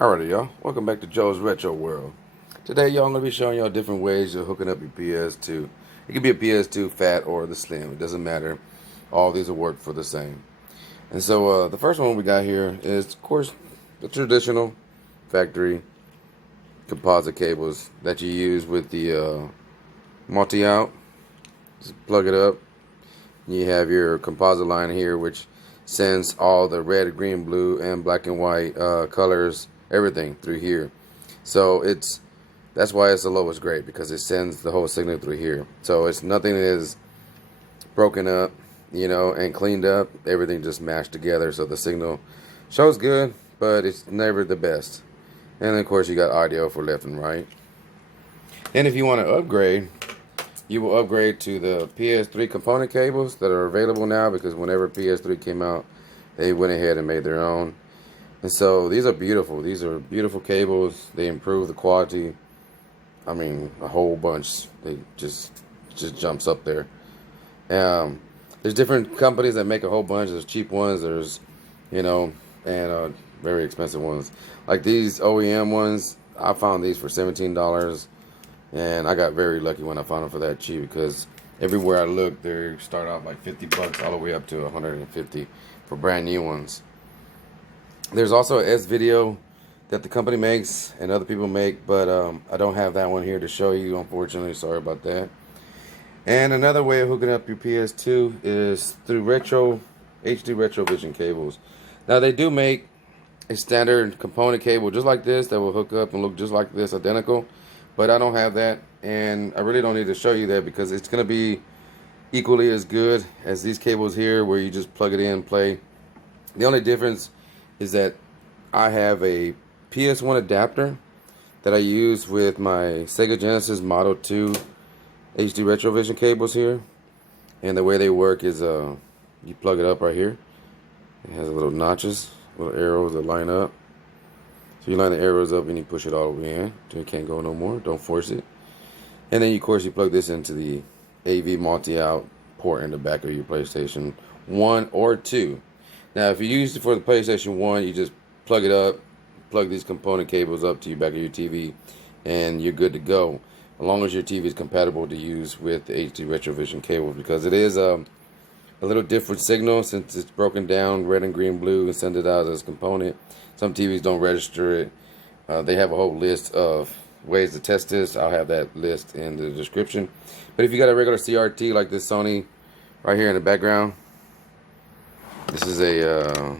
Alrighty, y'all. Welcome back to Joe's Retro World. Today, y'all, I'm going to be showing y'all different ways of hooking up your PS2. It could be a PS2 fat or the slim. It doesn't matter. All these will work for the same. And so, the first one we got here is, of course, the traditional factory composite cables that you use with the multi-out. Just plug it up. You have your composite line here, which sends all the red, green, blue, and black and white colors, everything through here. So that's why it's the lowest grade, because it sends the whole signal through here. So it's nothing that is broken up, and cleaned up. Everything just mashed together, so the signal shows good, but it's never the best. And of course, you got audio for left and right. And if you want to upgrade, you will upgrade to the PS3 component cables that are available now, because whenever PS3 came out, they went ahead and made their own. And so these are beautiful. These are beautiful cables. They improve the quality. I mean, a whole bunch. They just jumps up there. There's different companies that make a whole bunch. There's cheap ones. There's, and very expensive ones. Like these OEM ones, I found these for $17. And I got very lucky when I found them for that cheap, because everywhere I look, they start out like 50 bucks all the way up to 150 for brand new ones. There's also a SVIDEO that the company makes and other people make, but I don't have that one here to show you, unfortunately. Sorry about that. And another way of hooking up your PS2 is through HD Retrovision cables. Now, they do make a standard component cable just like this that will hook up and look just like this, identical. But I don't have that, and I really don't need to show you that, because it's going to be equally as good as these cables here, where you just plug it in, play. The only difference is that I have a PS1 adapter that I use with my Sega Genesis Model 2 HD Retrovision cables here. And the way they work is you plug it up right here. It has little notches, little arrows that line up. So you line the arrows up and you push it all the way in until it can't go no more. Don't force it. And then, of course, you plug this into the AV multi-out port in the back of your PlayStation 1 or 2. Now, if you use it for the PlayStation 1, you just plug it up, plug these component cables up to your back of your TV, and you're good to go. As long as your TV is compatible to use with the HD Retrovision cables, because it is a little different signal since it's broken down red and green, blue, and send it out as a component. Some TVs don't register it. They have a whole list of ways to test this. I'll have that list in the description. But if you got a regular CRT like this Sony right here in the background, this is a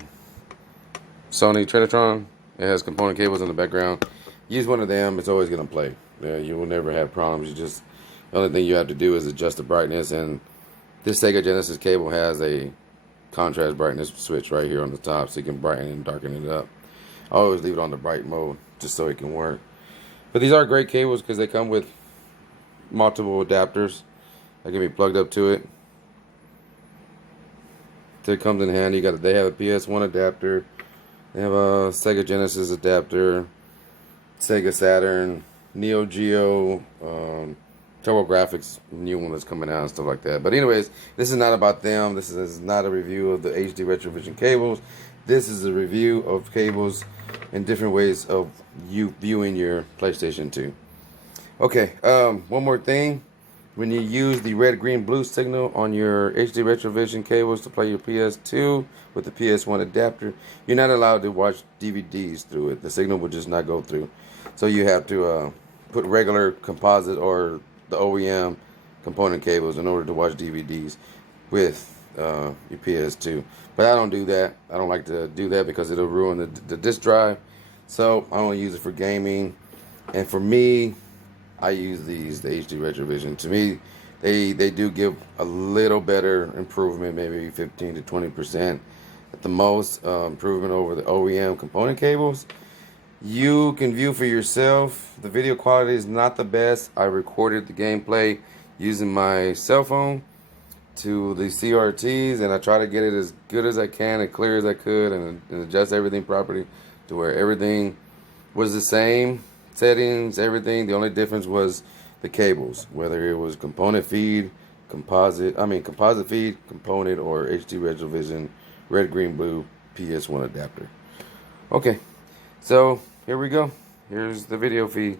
Sony Trinitron. It has component cables in the background. Use one of them. It's always going to play. You will never have problems. The only thing you have to do is adjust the brightness. And this Sega Genesis cable has a contrast brightness switch right here on the top, so you can brighten and darken it up. I always leave it on the bright mode just so it can work. But these are great cables because they come with multiple adapters that can be plugged up to it. So it comes in handy. They have a PS1 adapter. They have a Sega Genesis adapter, Sega Saturn, Neo Geo, TurboGrafx, new one that's coming out and stuff like that. But anyways, this is not about them. This is not a review of the HD Retrovision cables. This is a review of cables and different ways of you viewing your PlayStation 2. Okay, one more thing. When you use the red, green, blue signal on your HD Retrovision cables to play your PS2 with the PS1 adapter, you're not allowed to watch DVDs through it. The signal will just not go through. So you have to put regular composite or the OEM component cables in order to watch DVDs with your PS2. But I don't do that. I don't like to do that because it'll ruin the disk drive. So I only use it for gaming. And for me, I use the HD Retrovision. To me, they do give a little better improvement, maybe 15 to 20% at the most improvement over the OEM component cables. You can view for yourself. The video quality is not the best. I recorded the gameplay using my cell phone to the CRTs, and I try to get it as good as I can and clear as I could, and adjust everything properly to where everything was the same settings, everything. The only difference was the cables, whether it was component feed, composite feed, component, or HD Retrovision, red, green, blue PS1 adapter. Okay, so here we go. Here's the video feed.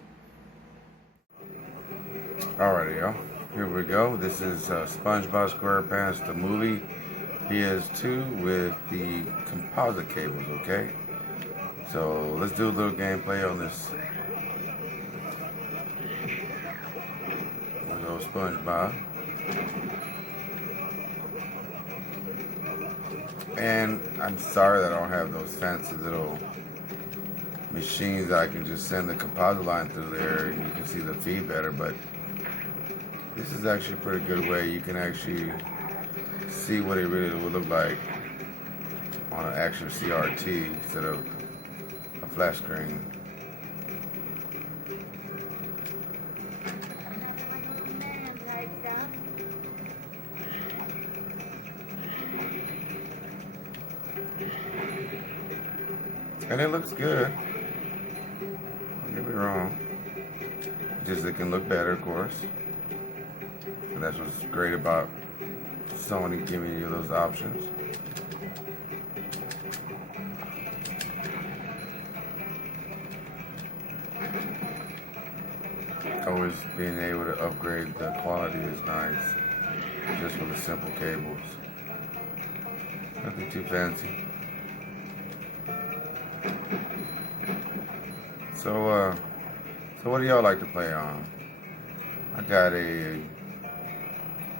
Alrighty, y'all. Here we go. This is SpongeBob SquarePants, the movie, PS2 with the composite cables, okay? So let's do a little gameplay on this. Little SpongeBob. And I'm sorry that I don't have those fancy little machines that I can just send the composite line through there and you can see the feed better, but this is actually a pretty good way you can actually see what it really would look like on an actual CRT instead of a flat screen. And it looks good. Don't get me wrong. Just it can look better, of course. And that's what's great about Sony giving you those options. Always being able to upgrade the quality is nice. Just with the simple cables. Nothing too fancy. So what do y'all like to play on? I got a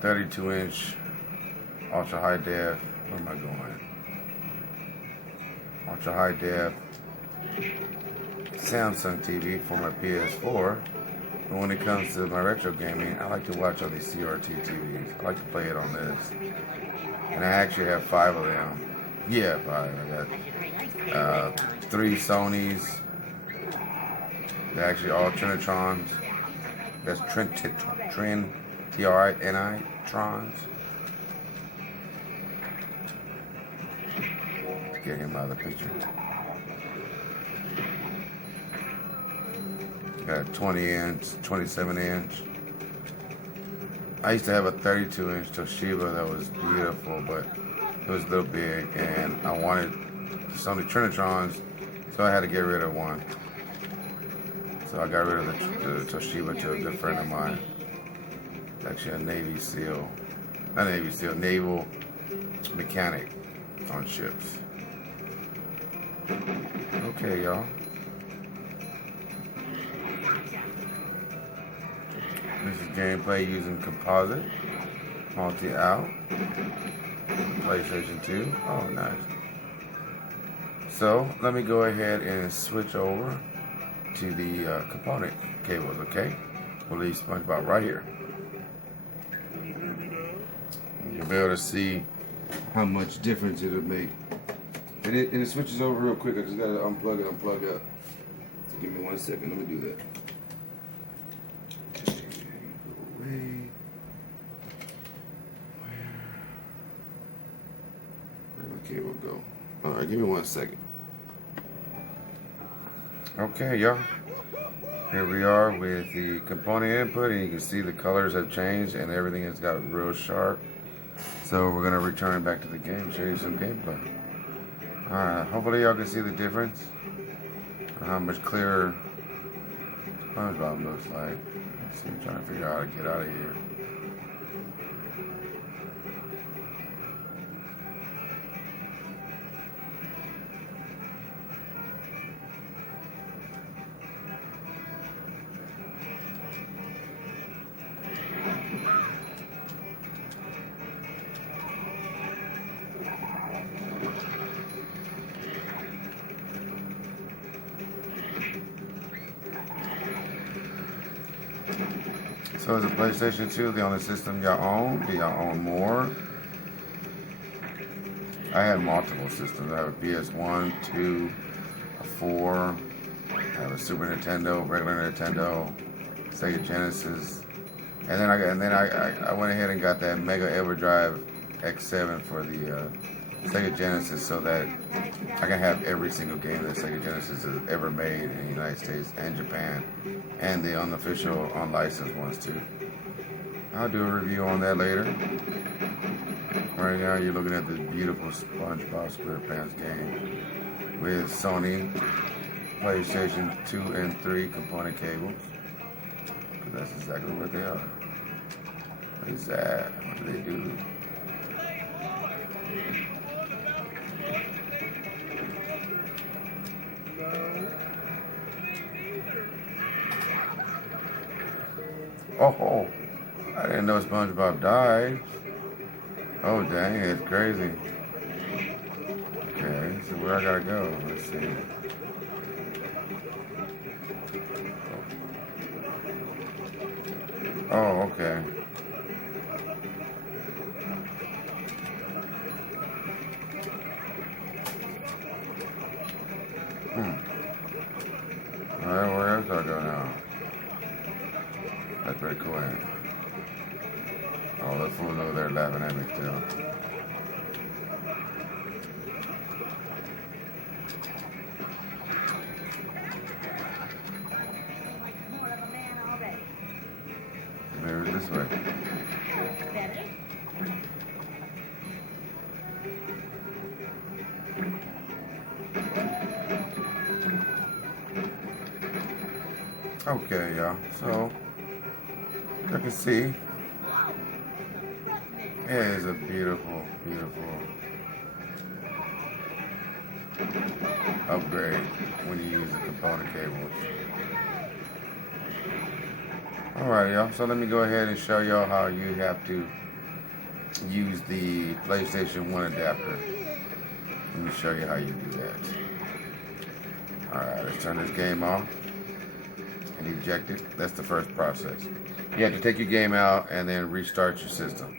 32-inch ultra high def. Where am I going? Ultra high def Samsung TV for my PS4. But when it comes to my retro gaming, I like to watch on these CRT TVs. I like to play it on this. And I actually have 5 of them. Yeah, 5. I got 3 Sonys. They're actually all Trinitrons. That's Trin, T-R-I-N-I, Trons. Let's get him out of the picture. Got a 20-inch, 27-inch. I used to have a 32-inch Toshiba that was beautiful, but it was a little big, and I wanted Sony Trinitrons, so I had to get rid of one. So I got rid of the Toshiba to a good friend of mine. It's actually a Navy SEAL. Not Navy SEAL, naval mechanic on ships. Okay, y'all. This is gameplay using Composite, multi-out, PlayStation 2. Oh, nice. So let me go ahead and switch over to the component cables, okay? We'll leave SpongeBob right here. You'll be able to see how much difference it'll make. And it switches over real quick. I just gotta unplug it, unplug up. So give me 1 second, let me do that. Okay, go away. Where'd my cable go? Alright, give me 1 second. Okay, y'all. Here we are with the component input, and you can see the colors have changed and everything has got real sharp. So we're gonna return back to the game, show you some gameplay. Alright, hopefully y'all can see the difference. How much clearer SpongeBob looks like. Let's see, I'm trying to figure out how to get out of here. So is the PlayStation 2 the only system y'all own? Do y'all own more? I have multiple systems. I have a PS1, 2, a 4. I have a Super Nintendo, regular Nintendo, Sega Genesis, and then I went ahead and got that Mega EverDrive X7 for the Sega Genesis, so that I can have every single game that Sega Genesis has ever made in the United States and Japan, and the unofficial, unlicensed ones too. I'll do a review on that later. Right now you're looking at the beautiful SpongeBob SquarePants game with Sony PlayStation 2 and 3 component cables. That's exactly what they are. What is that? What do they do? Oh, I didn't know SpongeBob died. Oh, dang, it's crazy. Okay, so where I gotta go? Let's see. Oh, okay. Alright, where else do I go now? That's pretty cool, ain't it? Oh, the fool's over there laughing at me still. Maybe this way. Okay, y'all. So, you can see, it is a beautiful, beautiful upgrade when you use the component cables. Alright, y'all. So let me go ahead and show y'all how you have to use the PlayStation 1 adapter. Let me show you how you do that. Alright, let's turn this game off and eject it. That's the first process. You have to take your game out and then restart your system.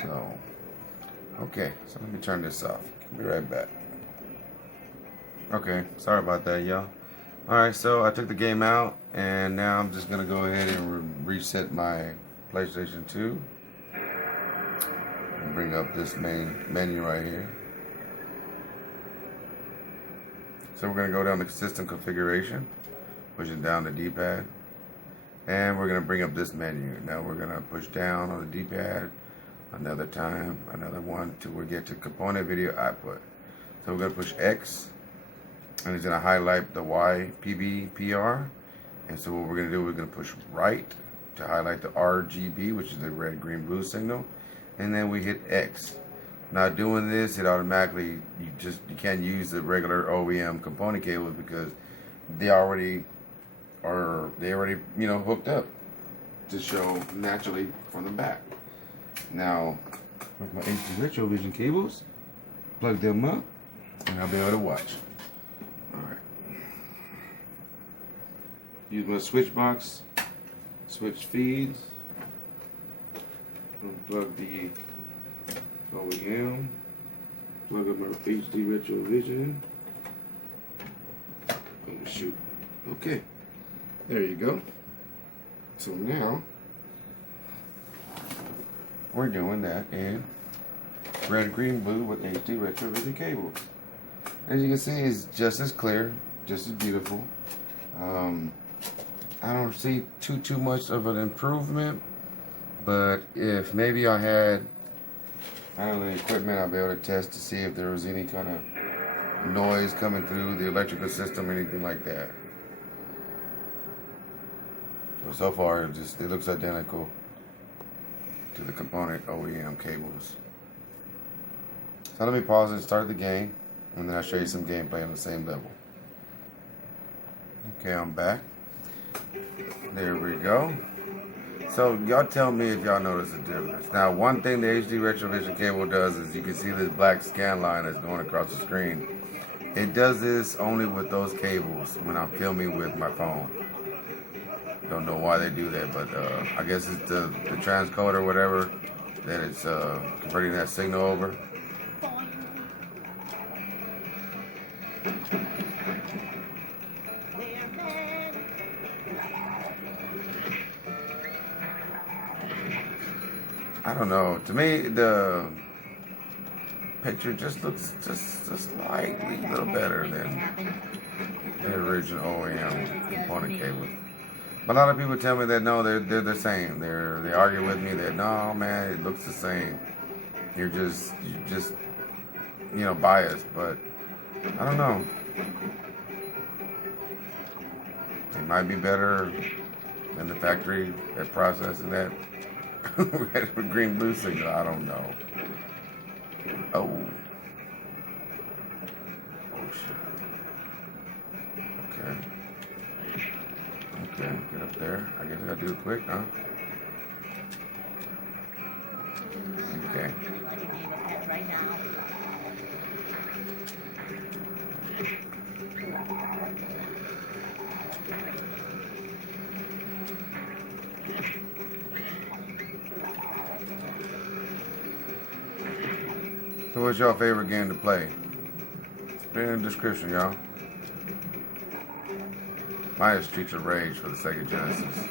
So, okay, so let me turn this off. I'll be right back. Okay, sorry about that, y'all. Alright, so I took the game out and now I'm just going to go ahead and reset my PlayStation 2. And bring up this main menu right here. So we're going to go down to system configuration, pushing down the D-pad, and we're going to bring up this menu. Now we're going to push down on the D-pad another time, another one, till we get to component video output. So we're going to push X, and it's going to highlight the Y, PB, PR. And so what we're going to do, we're going to push right to highlight the RGB, which is the red, green, blue signal, and then we hit X. Now doing this, it automatically, you can't use the regular OEM component cables because they already hooked up to show naturally from the back. Now with my HD Retrovision cables, plug them up and I'll be able to watch. Alright. Use my switch box, switch feeds, unplug the OEM, plug up my HD Retrovision. Oh shoot. Okay. There you go. So now we're doing that in red, green, blue with HD Retrovision cables. As you can see, it's just as clear, just as beautiful. I don't see too much of an improvement, but if maybe I had the equipment, I'll be able to test to see if there was any kind of noise coming through the electrical system or anything like that. So far, it looks identical to the component OEM cables. So let me pause and start the game, and then I'll show you some gameplay on the same level. Okay, I'm back. There we go. So y'all tell me if y'all notice the difference. Now, one thing the HD Retrovision cable does is you can see this black scan line that's going across the screen. It does this only with those cables when I'm filming with my phone. Don't know why they do that, but I guess it's the transcode or whatever that it's converting that signal over. I don't know. To me, the picture just looks just slightly a little better than the original OEM component cable. But a lot of people tell me that no, they're the same. They argue with me that no, man, it looks the same. You're just biased. But I don't know. Might be better than the factory at processing that red or green blue signal. I don't know. Oh. Oh shit. Okay. Okay, get up there. I guess I gotta do it quick, huh? Okay. So what's your favorite game to play? Put it in the description, y'all. Mine is Streets of Rage for the Sega Genesis.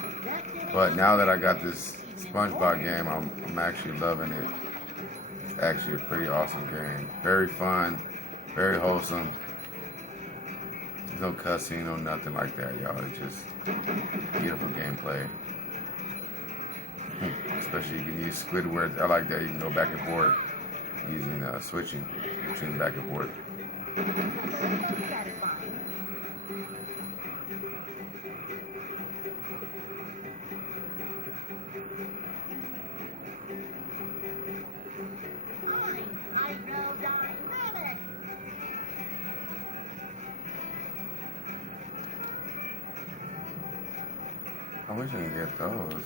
But now that I got this SpongeBob game, I'm actually loving it. It's actually a pretty awesome game. Very fun, very wholesome. There's no cussing, no nothing like that, y'all. It's just beautiful gameplay. Especially you can use Squidward. I like that. You can go back and forth using switching between back and forth. I wish I could get those.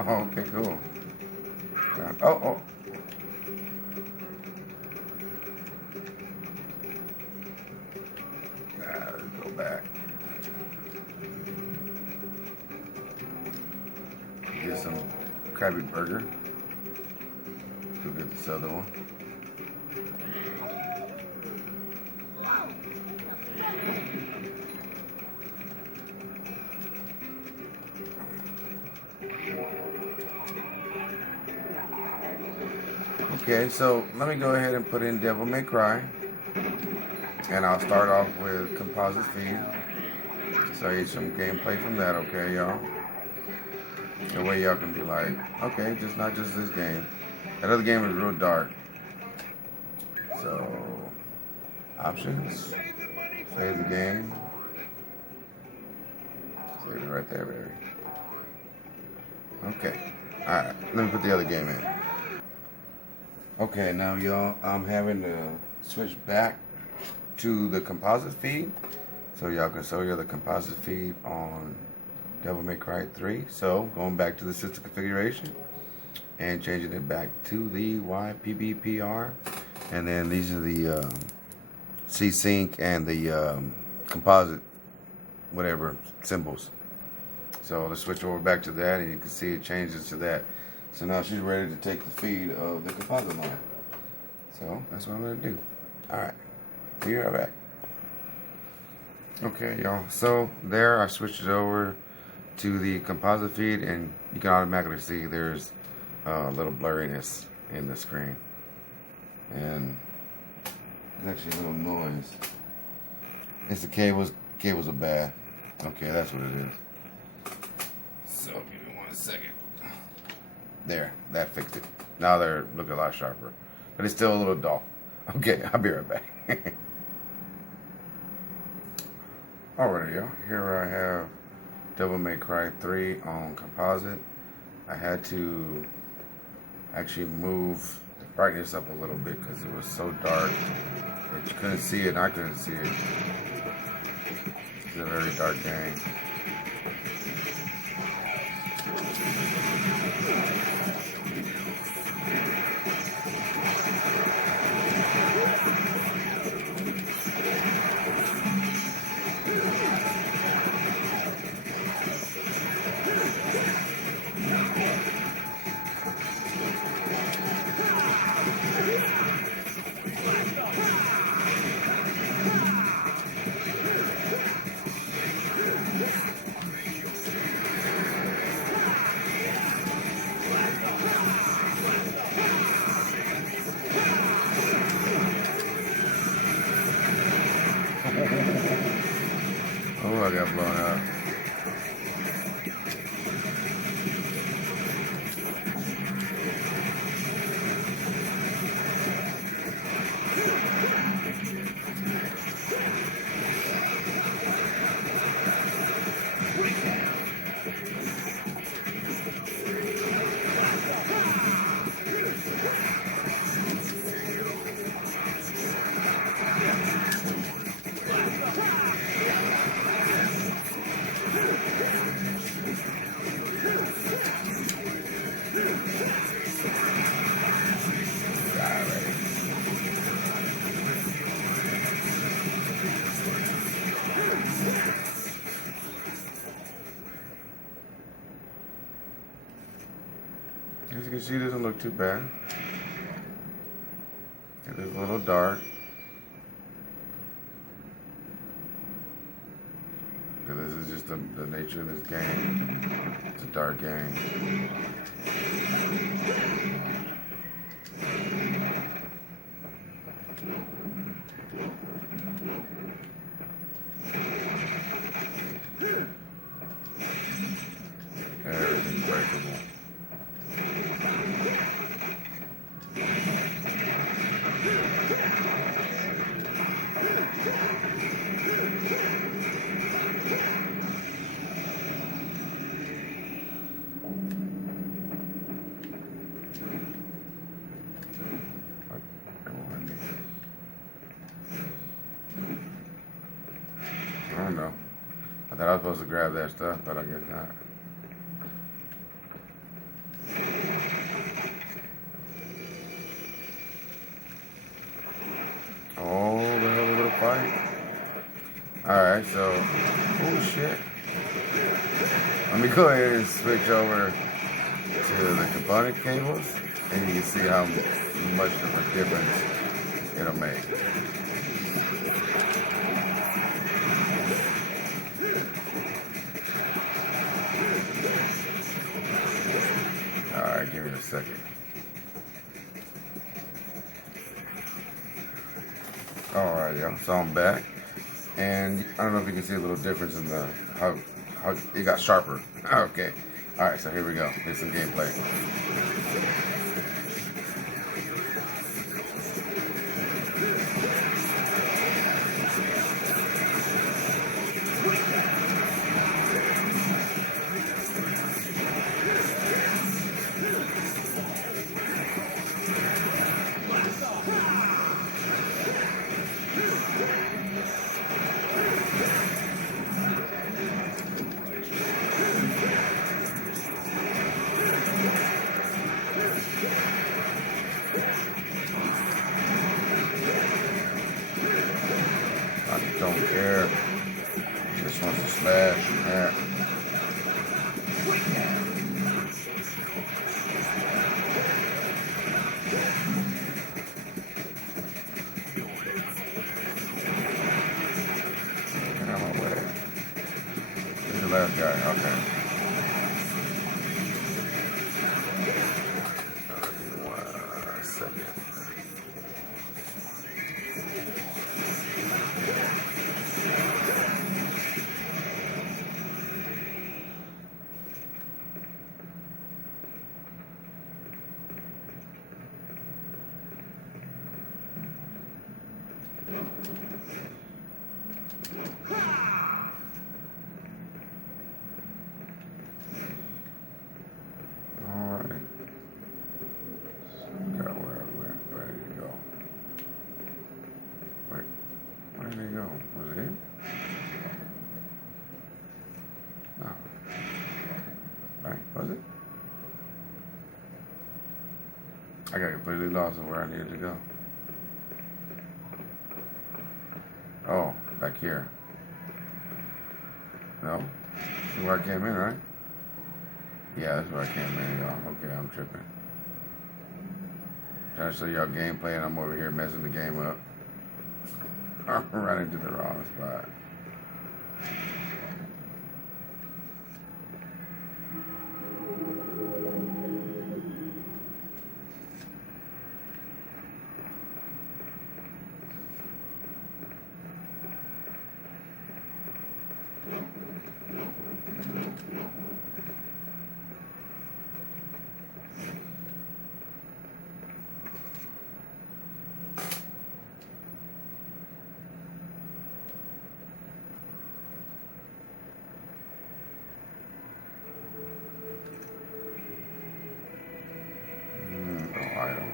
Oh, okay, cool. Oh. Let's go back. Get some Krabby Burger. Go get this other one. Okay, so let me go ahead and put in Devil May Cry. And I'll start off with Composite Feed. Show you some gameplay from that, okay, y'all? The way y'all can be like, okay, not just this game. That other game is real dark. So, options. Save the game. Save it right there, baby. Okay. Alright, let me put the other game in. Okay, now y'all, I'm having to switch back to the composite feed. So y'all can show you the composite feed on Devil May Cry 3. So, going back to the system configuration and changing it back to the YPBPR. And then these are the C-Sync and the composite, whatever, symbols. So let's switch over back to that, and you can see it changes to that. So now she's ready to take the feed of the composite line. So that's what I'm going to do. Alright, be right back. Okay, y'all. So there, I switched it over to the composite feed, and you can automatically see there's a little blurriness in the screen. And there's actually a little noise. It's the cables. Cables are bad. Okay, that's what it is. So give me 1 second. There, that fixed it. Now they're looking a lot sharper, but it's still a little dull. Okay, I'll be right back. Alright, y'all. Here I have Devil May Cry 3 on composite. I had to actually move the brightness up a little bit because it was so dark that you couldn't see it and I couldn't see it. It's a very dark game. Oh, I got blown up. As you can see, it doesn't look too bad. It is a little dark. This is just the nature of this game. It's a dark game. Everything's breakable. I don't know. I thought I was supposed to grab that stuff, but I guess not. Oh, we have a little fight. Alright, so, oh shit. Let me go ahead and switch over to the component cables, and you can see how much of a difference it'll make. Alright, give me a second. Alright, yeah, so I'm back. And I don't know if you can see a little difference in the how it got sharper. Okay. Alright, so here we go. Here's some gameplay. I don't care. He just wants to smash. Yeah. Get out of my way. Here's the last guy. Okay. One second. Where did he go? Was it him? No. Right, was it? I got completely lost on where I needed to go. Oh, back here. No? This is where I came in, right? Yeah, that's where I came in, y'all. Okay, I'm tripping. Trying to show y'all gameplay and I'm over here messing the game up. I'm running to the wrong spot.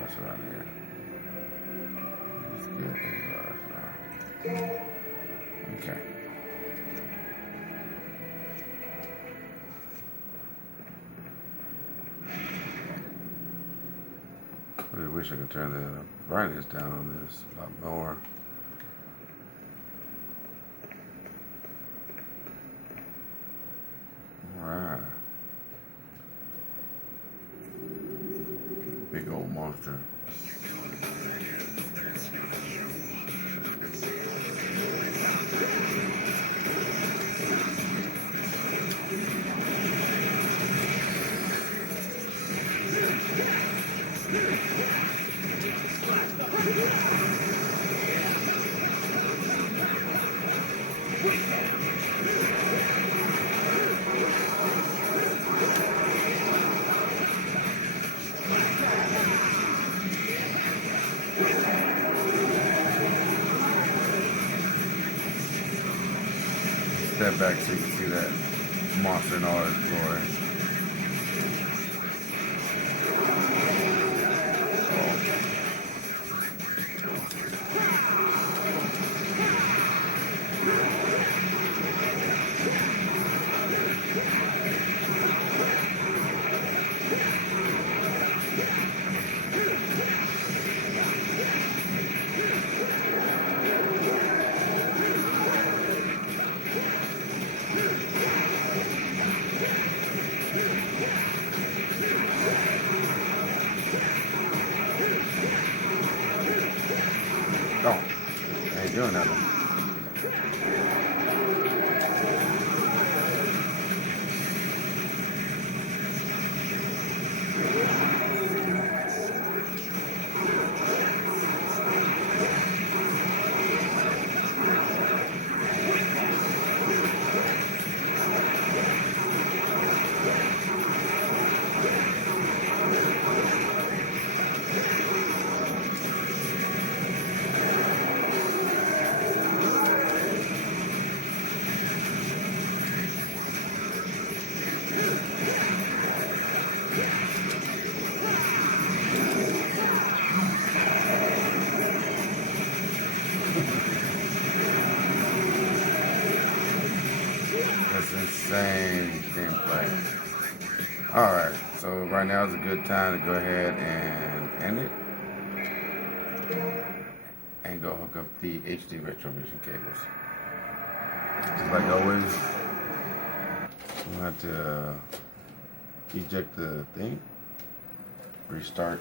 That's around here. Let's get these okay. I really wish I could turn the brightness down on this a lot more. Alright. Big old monster. Step back so you can see that monster in all its glory. Oh, I ain't doing that one. That's insane gameplay. Alright, so right now is a good time to go ahead and end it. And go hook up the HD Retrovision cables. Just like always, I'm going to have to eject the thing, restart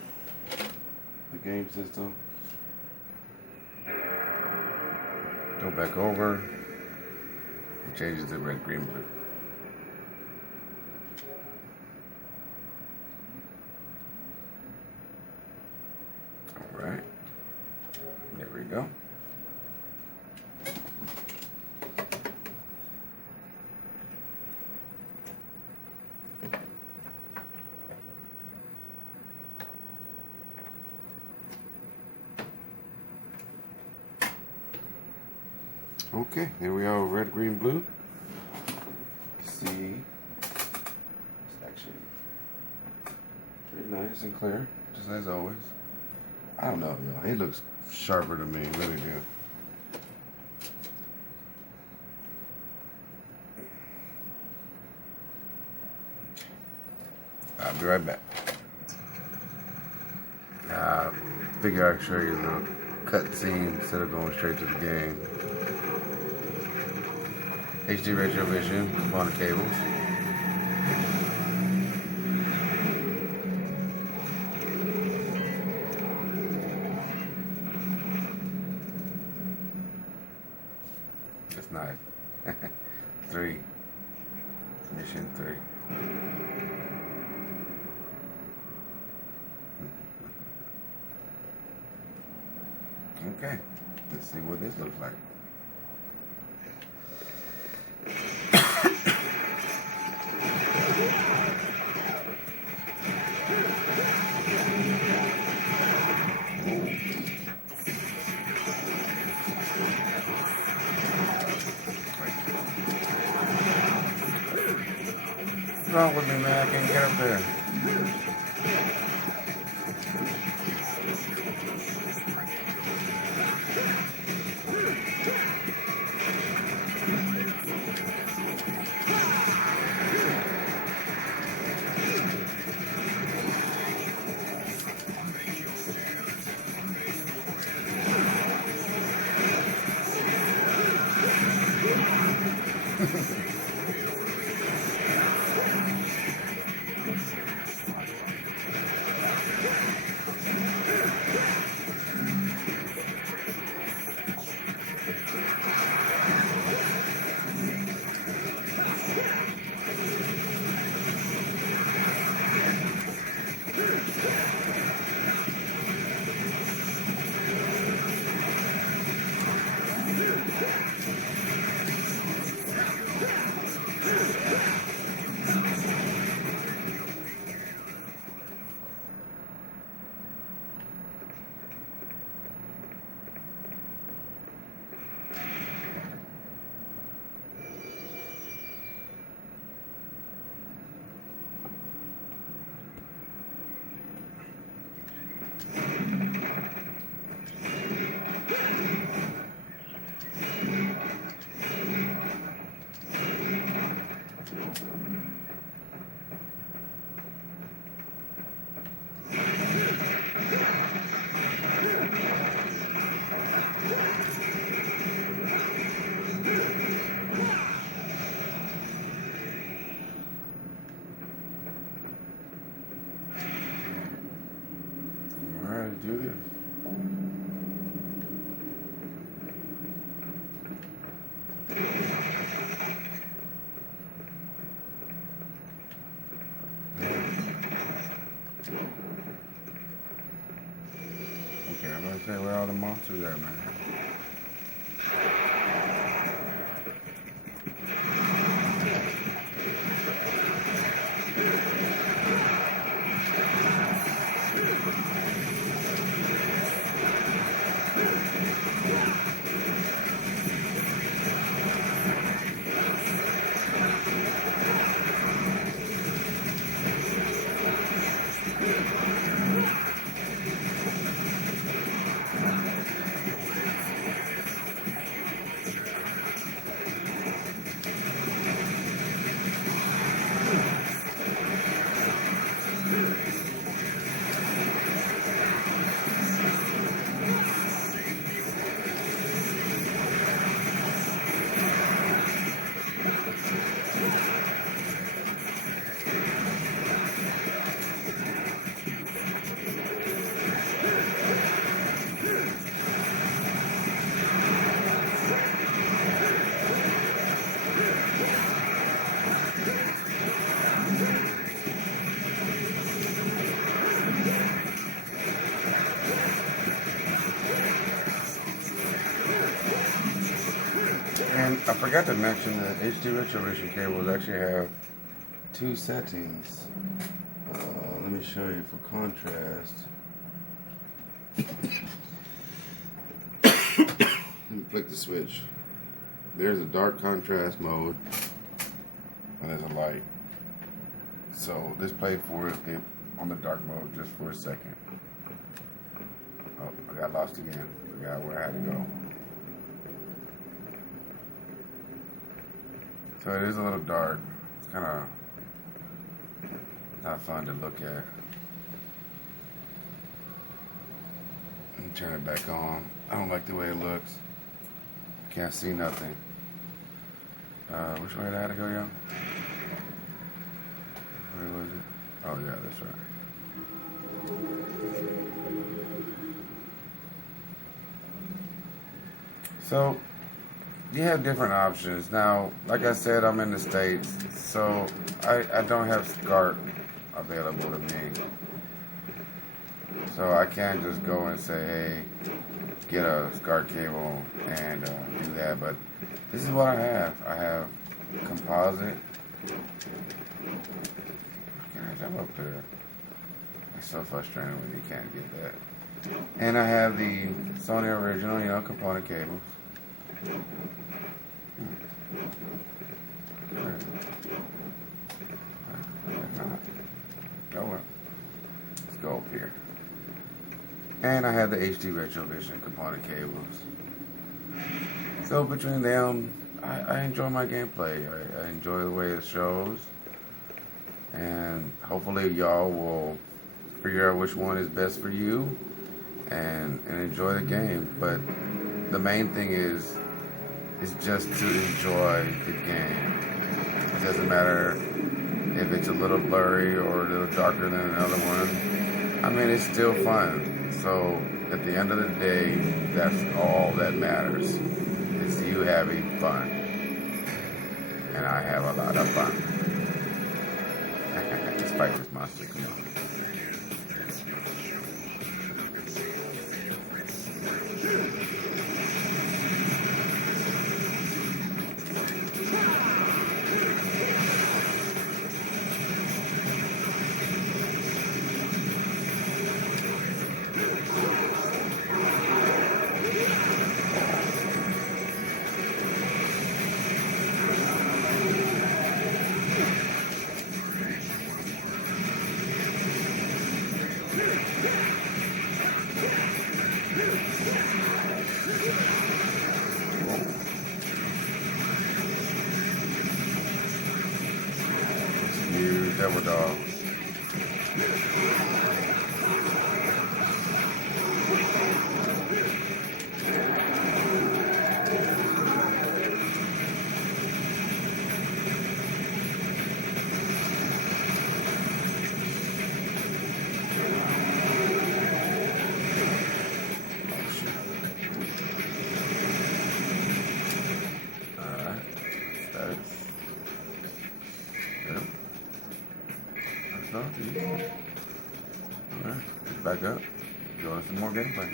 the game system, go back over, and change it to red, green, blue. Alright, there we go. Okay, there we are, red, green, blue. See, it's actually pretty nice and clear, just as always. I don't know, yo, it looks sharper to me, really do. I'll be right back. Figure I'd show you the cutscene instead of going straight to the game. HD Retrovision on the cables. That's nice. 3. Mission 3. Okay, let's see what this looks like. What's wrong with me, man? I can't get up there. Okay, where all the monsters at, man? And I forgot to mention that HD Retrovision cables actually have two settings. Let me show you for contrast. Let me flick the switch. There's a dark contrast mode, and there's a light. So this played for it on the dark mode just for a second. Oh, I got lost again. Forgot where I had to go. So it is a little dark. It's kind of not fun to look at. Let me turn it back on. I don't like the way it looks. Can't see nothing. Which way did I have to go, y'all? Where was it? Oh yeah, that's right. So you have different options. Now, like I said, I'm in the States, so I don't have SCART available to me. So I can't just go and say, hey, get a SCART cable and do that. But this is what I have. I have Composite. How can I jump up there? It's so frustrating when you can't get that. And I have the Sony original, component cables. Oh well. Let's go up here. And I have the HD Retrovision component cables. So between them, I enjoy my gameplay. I enjoy the way it shows. And hopefully y'all will figure out which one is best for you and enjoy the game. But the main thing is just to enjoy the game. It doesn't matter if it's a little blurry or a little darker than another one. I mean, it's still fun. So at the end of the day, that's all that matters. Is you having fun. And I have a lot of fun. Let's fight this monster. Come on. Devil dog. Alright, back up. Go on some more gameplay.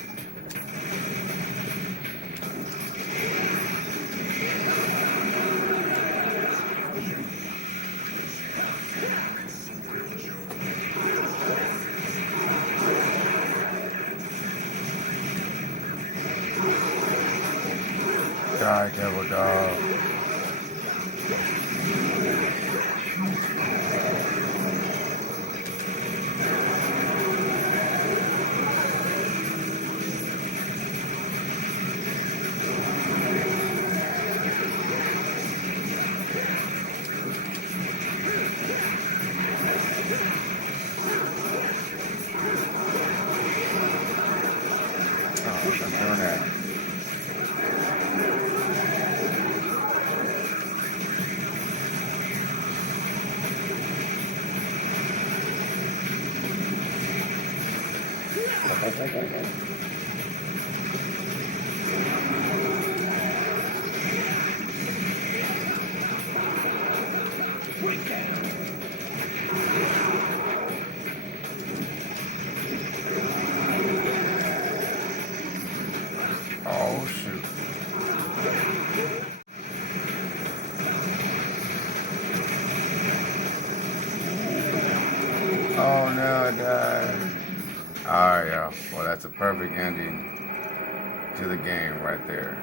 die, devil dog. I'm doing that. Oh shoot. Oh no, I died. Alright, y'all. Well, that's a perfect ending to the game right there.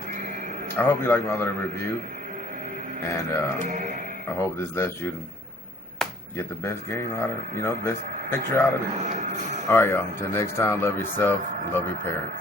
I hope you like my little review. And I hope this lets you get the best game out of, the best picture out of it. Alright, y'all. Until next time, love yourself and love your parents.